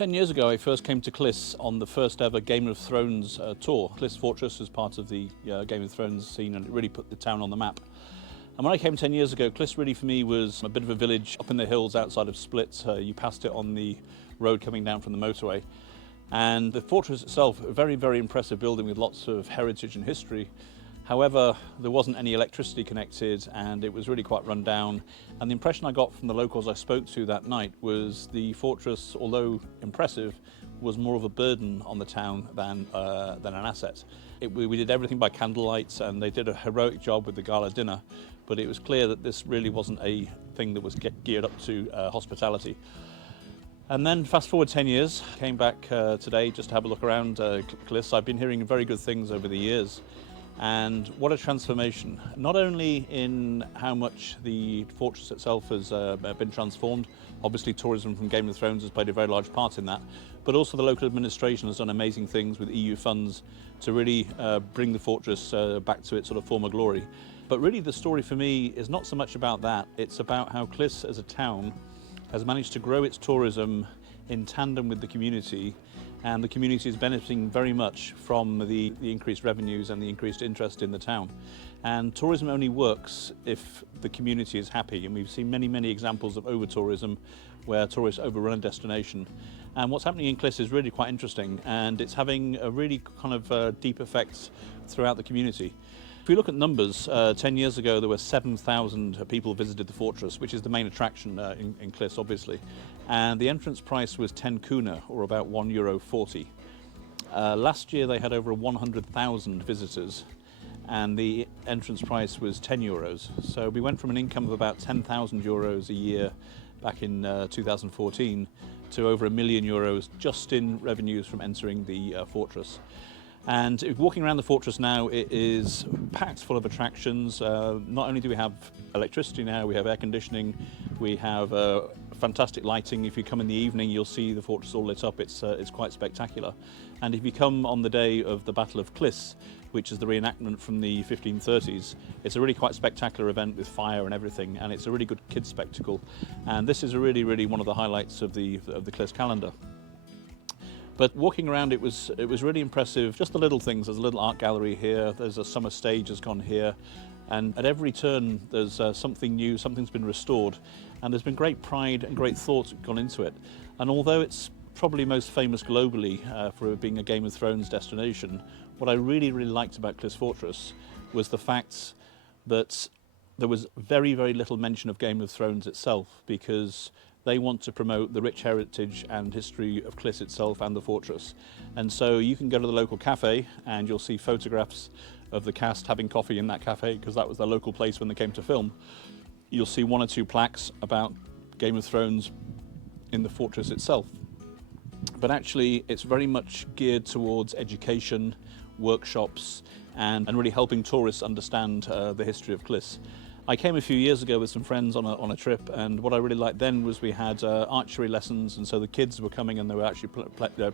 10 years ago, I first came to Klis on the first ever Game of Thrones tour. Klis Fortress was part of the Game of Thrones scene, and it really put the town on the map. And when I came 10 years ago, Klis really for me was a bit of a village up in the hills outside of Split. You passed it on the road coming down from the motorway. And the fortress itself, a very, very impressive building with lots of heritage and history. However, there wasn't any electricity connected and it was really quite run down. And the impression I got from the locals I spoke to that night was the fortress, although impressive, was more of a burden on the town than an asset. We did everything by candlelight and they did a heroic job with the gala dinner, but it was clear that this really wasn't a thing that was geared up to hospitality. And then fast forward 10 years, came back today just to have a look around Klis. I've been hearing very good things over the years. And what a transformation, not only in how much the fortress itself has been transformed, obviously tourism from Game of Thrones has played a very large part in that, but also the local administration has done amazing things with EU funds to really bring the fortress back to its sort of former glory. But really the story for me is not so much about that, it's about how Klis as a town has managed to grow its tourism in tandem with the community, and the community is benefiting very much from the increased revenues and the increased interest in the town. And tourism only works if the community is happy, and we've seen many, many examples of over-tourism where tourists overrun a destination. And what's happening in Klis is really quite interesting, and it's having a really kind of deep effect throughout the community. If we look at numbers, 10 years ago there were 7,000 people visited the fortress, which is the main attraction in Klis, obviously. And the entrance price was 10 kuna, or about €1.40. Last year they had over 100,000 visitors, and the entrance price was €10. So we went from an income of about €10,000 a year back in 2014 to over €1 million just in revenues from entering the fortress. And walking around the fortress now, it is packed full of attractions. Not only do we have electricity now, we have air conditioning, we have fantastic lighting. If you come in the evening, you'll see the fortress all lit up. It's quite spectacular. And if you come on the day of the Battle of Klis, which is the reenactment from the 1530s, it's a really quite spectacular event with fire and everything, and it's a really good kids spectacle. And this is really, really one of the highlights of the Klis calendar. But walking around, it was really impressive. Just the little things. There's a little art gallery here. There's a summer stage has gone here, and at every turn there's something new. Something's been restored, and there's been great pride and great thought gone into it. And although it's probably most famous globally for being a Game of Thrones destination, what I really, really liked about Klis Fortress was the fact that there was very, very little mention of Game of Thrones itself, because they want to promote the rich heritage and history of Klis itself and the fortress. And so you can go to the local cafe and you'll see photographs of the cast having coffee in that cafe, because that was their local place when they came to film. You'll see one or two plaques about Game of Thrones in the fortress itself. But actually it's very much geared towards education, workshops, and really helping tourists understand the history of Klis. I came a few years ago with some friends on a trip, and what I really liked then was we had archery lessons, and so the kids were coming and they were actually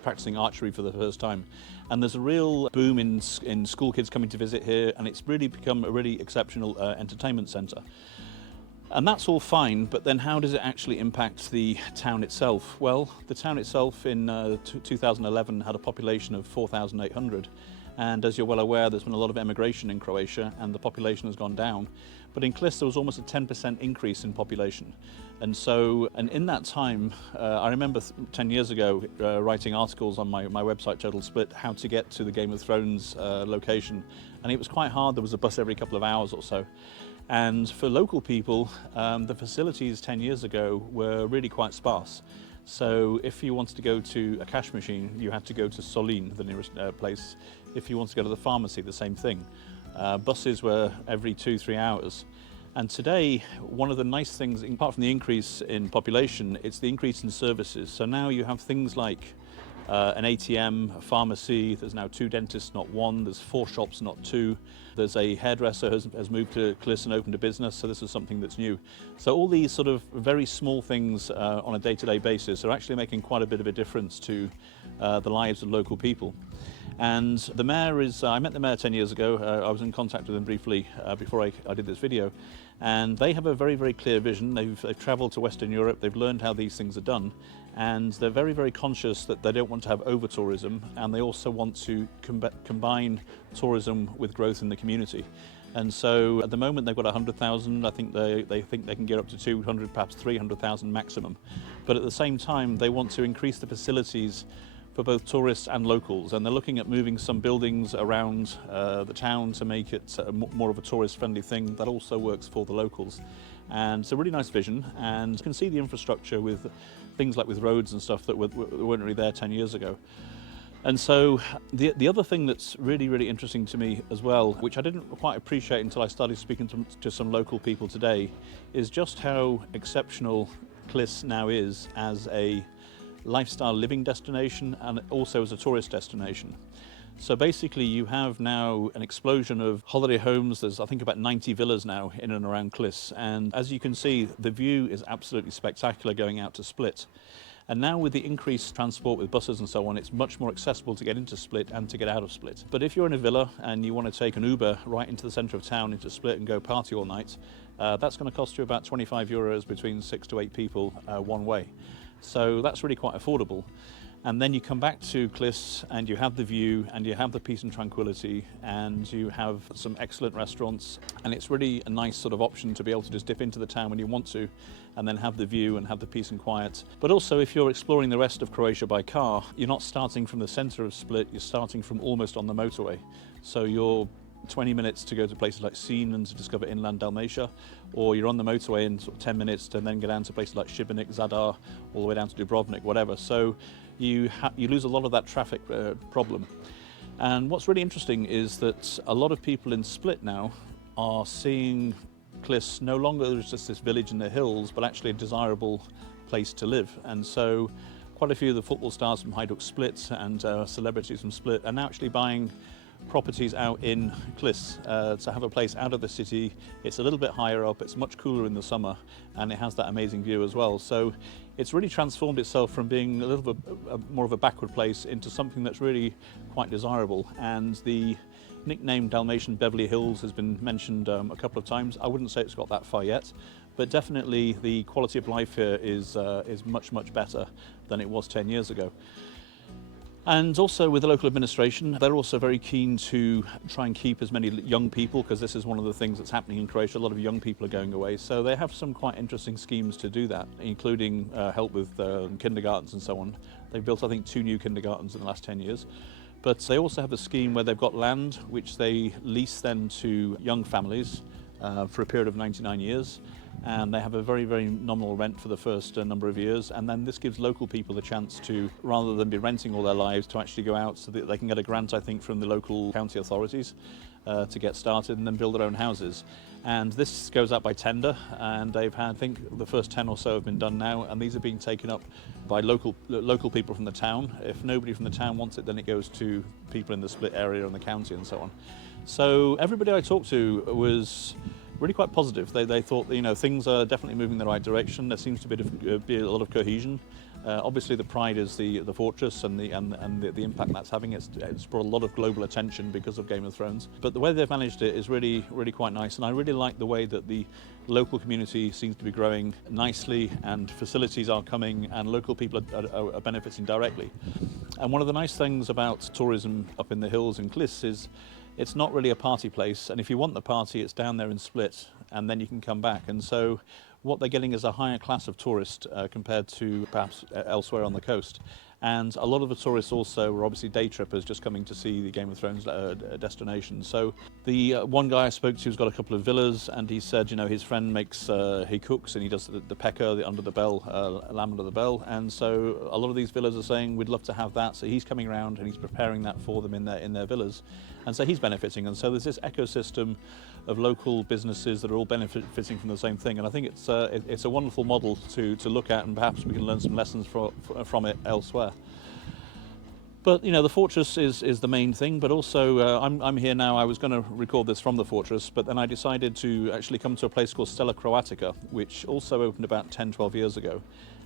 practicing archery for the first time. And there's a real boom in school kids coming to visit here, and it's really become a really exceptional entertainment centre. And that's all fine, but then how does it actually impact the town itself? Well, the town itself in 2011 had a population of 4,800. And as you're well aware, there's been a lot of emigration in Croatia and the population has gone down. But in Klis, there was almost a 10% increase in population. And in that time, I remember 10 years ago writing articles on my website, Total Split, how to get to the Game of Thrones location. And it was quite hard. There was a bus every couple of hours or so. And for local people, the facilities 10 years ago were really quite sparse. So if you wanted to go to a cash machine, you had to go to Solin, the nearest place. If you wanted to go to the pharmacy, the same thing. Buses were every 2-3 hours. And today, one of the nice things, apart from the increase in population, it's the increase in services. So now you have things like an ATM, a pharmacy. There's now 2 dentists, not 1. There's 4 shops, not 2. There's a hairdresser has moved to Klis and opened a business, so this is something that's new. So all these sort of very small things on a day-to-day basis are actually making quite a bit of a difference to the lives of local people. And the mayor I met the mayor 10 years ago. I was in contact with him briefly before I did this video. And they have a very, very clear vision. They've travelled to Western Europe, they've learned how these things are done. And they're very, very conscious that they don't want to have over-tourism, and they also want to combine tourism with growth in the community. And so at the moment they've got 100,000, I think they think they can get up to 200, perhaps 300,000 maximum. But at the same time they want to increase the facilities for both tourists and locals, and they're looking at moving some buildings around the town to make it more of a tourist-friendly thing that also works for the locals. And it's a really nice vision, and you can see the infrastructure with things like with roads and stuff that weren't really there 10 years ago. And so the other thing that's really, really interesting to me as well, which I didn't quite appreciate until I started speaking to some local people today, is just how exceptional Klis now is as a lifestyle living destination and also as a tourist destination. So basically you have now an explosion of holiday homes. There's I think about 90 villas now in and around Klis, and as you can see the view is absolutely spectacular going out to Split. And now with the increased transport with buses and so on, it's much more accessible to get into Split and to get out of Split. But if you're in a villa and you want to take an Uber right into the centre of town into Split and go party all night, that's going to cost you about 25 euros between 6 to 8 people one way. So that's really quite affordable. And then you come back to Klis and you have the view and you have the peace and tranquility and you have some excellent restaurants, and it's really a nice sort of option to be able to just dip into the town when you want to and then have the view and have the peace and quiet. But also if you're exploring the rest of Croatia by car, you're not starting from the centre of Split, you're starting from almost on the motorway. So you're 20 minutes to go to places like Cuisine and to discover inland Dalmatia, or you're on the motorway in sort of 10 minutes to then go down to places like Šibenik, Zadar, all the way down to Dubrovnik, whatever. So you lose a lot of that traffic problem. And what's really interesting is that a lot of people in Split now are seeing Klis no longer as just this village in the hills, but actually a desirable place to live. And so quite a few of the football stars from Hajduk Split and celebrities from Split are now actually buying properties out in Klis to have a place out of the city. It's a little bit higher up, it's much cooler in the summer, and it has that amazing view as well. So it's really transformed itself from being a little bit more of a backward place into something that's really quite desirable. And the nickname Dalmatian Beverly Hills has been mentioned a couple of times. I wouldn't say it's got that far yet, but definitely the quality of life here is much, much better than it was 10 years ago. And also with the local administration, they're also very keen to try and keep as many young people, because this is one of the things that's happening in Croatia. A lot of young people are going away. So they have some quite interesting schemes to do that, including help with kindergartens and so on. They've built, I think, 2 new kindergartens in the last 10 years. But they also have a scheme where they've got land, which they lease then to young families for a period of 99 years. And they have a very, very nominal rent for the first number of years, and then this gives local people the chance to, rather than be renting all their lives, to actually go out so that they can get a grant, I think, from the local county authorities to get started and then build their own houses. And this goes out by tender, and they've had, I think, the first 10 or so have been done now, and these are being taken up by local people from the town. If nobody from the town wants it, then it goes to people in the Split area and the county and so on. So everybody I talked to was really quite positive. They thought, you know, things are definitely moving in the right direction. There seems to be a lot of cohesion. Obviously, the pride is the fortress and the impact that's having. It's brought a lot of global attention because of Game of Thrones. But the way they've managed it is really, really quite nice. And I really like the way that the local community seems to be growing nicely, and facilities are coming, and local people are benefiting directly. And one of the nice things about tourism up in the hills in Klis is it's not really a party place, and if you want the party, it's down there in Split, and then you can come back. And so what they're getting is a higher class of tourist compared to perhaps elsewhere on the coast. And a lot of the tourists also were obviously day trippers just coming to see the Game of Thrones destination. So the one guy I spoke to has got a couple of villas, and he said, you know, his friend makes, he cooks and he does the pecker, the under the bell, lamb under the bell. And so a lot of these villas are saying, we'd love to have that. So he's coming around and he's preparing that for them in their villas. And so he's benefiting. And so there's this ecosystem of local businesses that are all benefiting from the same thing. And I think it's a wonderful model to look at, and perhaps we can learn some lessons from it elsewhere. But you know, the fortress is the main thing, but also I'm here now. I was going to record this from the fortress, but then I decided to actually come to a place called Stella Croatica, which also opened about 10-12 years ago.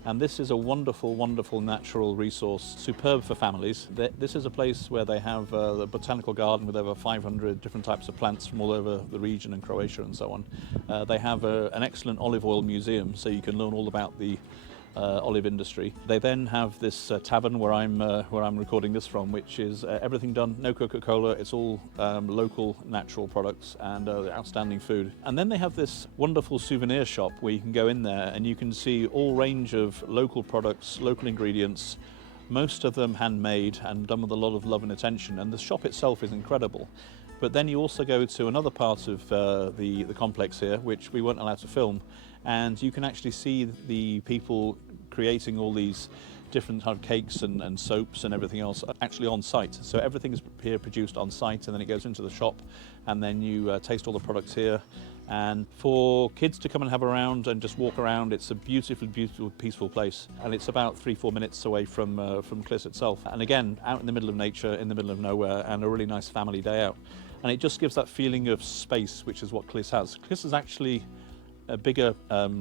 And this is a wonderful, wonderful natural resource, superb for families. This is a place where they have a botanical garden with over 500 different types of plants from all over the region and Croatia and so on. They have an excellent olive oil museum, so you can learn all about the olive industry. They then have this tavern where I'm recording this from, which is everything done, no Coca-Cola, it's all local natural products and outstanding food. And then they have this wonderful souvenir shop where you can go in there and you can see all range of local products, local ingredients, most of them handmade and done with a lot of love and attention, and the shop itself is incredible. But then you also go to another part of the complex here, which we weren't allowed to film, and you can actually see the people creating all these different kind of cakes and soaps and everything else actually on site. So everything is here produced on site, and then it goes into the shop, and then you taste all the products here. And for kids to come and have around and just walk around, it's a beautiful, beautiful, peaceful place. And it's about 3-4 minutes away from Klis itself. And again, out in the middle of nature, in the middle of nowhere, and a really nice family day out. And it just gives that feeling of space, which is what Klis has. Klis is actually a bigger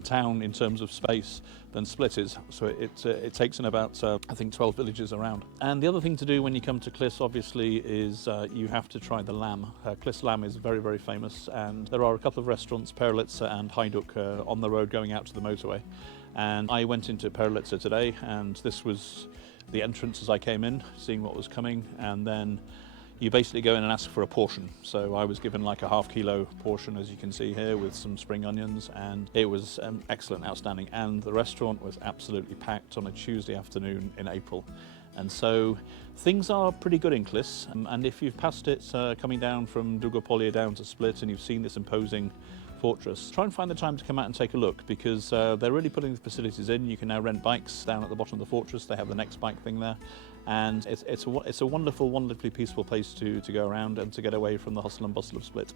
town in terms of space than Split is, so it takes in about I think 12 villages around. And the other thing to do when you come to Klis obviously is you have to try the lamb. Klis lamb is very, very famous, and there are a couple of restaurants, Perlitsa and Hajduk, on the road going out to the motorway. And I went into Perlitsa today, and this was the entrance as I came in, seeing what was coming, and then you basically go in and ask for a portion. So I was given like a ½ kilo portion, as you can see here, with some spring onions, and it was excellent, outstanding. And the restaurant was absolutely packed on a Tuesday afternoon in April. And so things are pretty good in Klis. And if you've passed it coming down from Dugopolje down to Split and you've seen this imposing fortress, try and find the time to come out and take a look, because they're really putting the facilities in. You can now rent bikes down at the bottom of the fortress. They have the next bike thing there. And it's a wonderful, wonderfully peaceful place to go around and to get away from the hustle and bustle of Split.